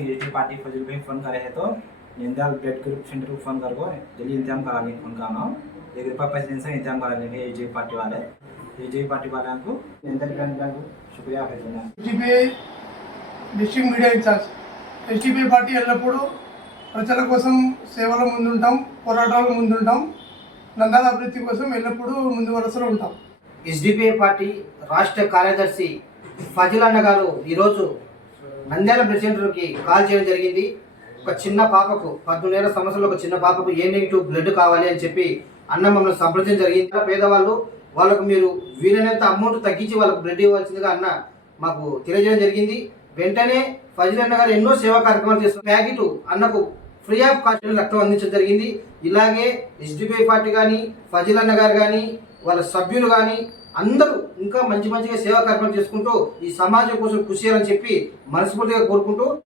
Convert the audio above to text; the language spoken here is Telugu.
एसडी पार्टी फजल भाई फ़ोन करे है तो दीनदयाल ब्लड ग्रुप सेंटर को फ़ोन कर को जल्दी इंतजाम कराने फ़ोन करना ₹1 पैसे से इंतजाम करा लेंगे एसडी पार्टी वाले को दीनदयाल बैंक को शुक्रिया कहते SDPI district media incharge. SDPI party ఎల్లప్పుడూ ప్రజల కోసం సేవల ముందుంటాం, పోరాటాలు ముందుంటాం, నంద్యాల అభివృద్ధి కోసం ఎల్లప్పుడూ ముందు వరుసలో ఉంటాం. ఎస్డిపిఐ పార్టీ రాష్ట్ర కార్యదర్శి ఫజిల్ అన్న గారు ఈరోజు నంద్యాల బ్లడ్ సెంటర్కి కాల్ చేయడం జరిగింది. ఒక చిన్న పాపకు 14 సంవత్సరాల ఒక చిన్న పాపకు ఏ నెగిటివ్ బ్లడ్ కావాలి అని చెప్పి అన్న మమ్మల్ని సంప్రదించడం జరిగింది. పేదవాళ్ళు వాళ్ళకు మీరు వీలైనంత అమౌంట్ తగ్గించి వాళ్ళకు బ్లడ్ ఇవ్వాల్సిందిగా అన్న మాకు తెలియజేయడం జరిగింది. వెంటనే ఫజిల్ అన్న గారు ఎన్నో సేవా కార్యక్రమాలు చేస్తున్న ప్యాకెట్ అన్నకు ఫ్రీ ఆఫ్ కాస్ట్ రక్తం అందించడం జరిగింది. ఇలాగే ఎస్డిపిఐ పార్టీ కానీ ఫజిల్ అన్న గారు కానీ వాళ్ళ సభ్యులు కానీ అందరూ ఇంకా మంచిగా సేవా కార్యక్రమాలు చేసుకుంటూ ఈ సమాజం కోసం కృషి చేయాలని చెప్పి మనస్ఫూర్తిగా కోరుకుంటూ